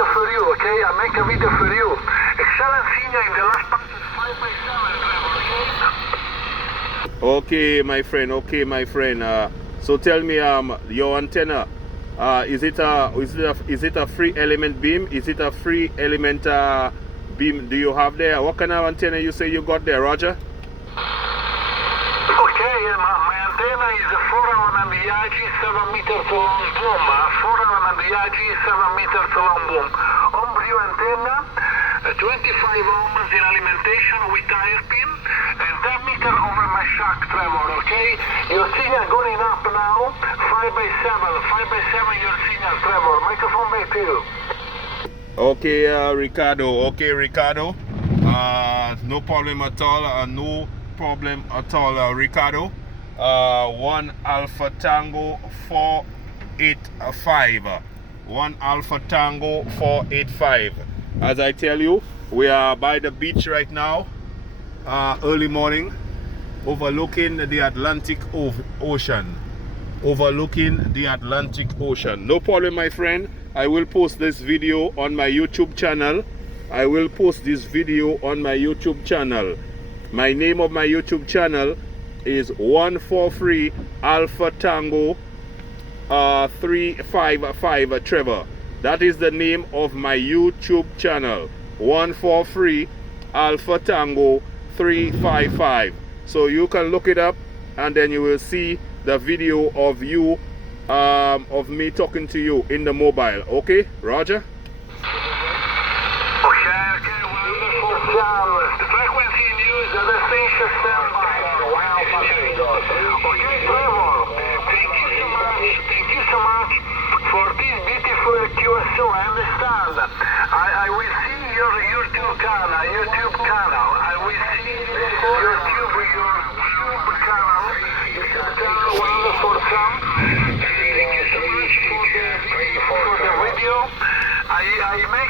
video for you, okay? I make a video for you. Excellent signal in the last part is 5x7, okay? Okay, my friend. Okay, my friend. So tell me, your antenna. Is it a free element beam? Is it a free element beam? Do you have there? What kind of antenna you say you got there, Roger? Okay, my antenna is a 4AT485 7 meters long boom. 4AT485 7 meters long boom. Ombryo antenna, 25 ohms in alimentation with hairpin, and 10 meters over my shock, Trevor, okay? Your signal going up now, 5x7, 5x7 your signal, Trevor. Microphone back to you. Okay, Ricardo. Okay, Ricardo. No problem at all. No problem at all, Ricardo. 1 Alpha Tango 485. 1 Alpha Tango 485. As I tell you, we are by the beach right now, early morning, overlooking the Atlantic Ocean. Overlooking the Atlantic Ocean. No problem, my friend. I will post this video on my YouTube channel. I will post this video on my YouTube channel. My name of my YouTube channel is 143 Alpha Tango 355 Trevor. That is the name of my YouTube channel, 143 Alpha Tango 355. So you can look it up, and then you will see the video of you, of me talking to you in the mobile. Okay, Roger? Okay, wonderful sound. The frequency in use, the station standby. Okay, Trevor, thank you so much for this beautiful QSO. I understand. I will see your YouTube channel. I will see your tube channel. Wonderful sound. Thank you so much for the video. I make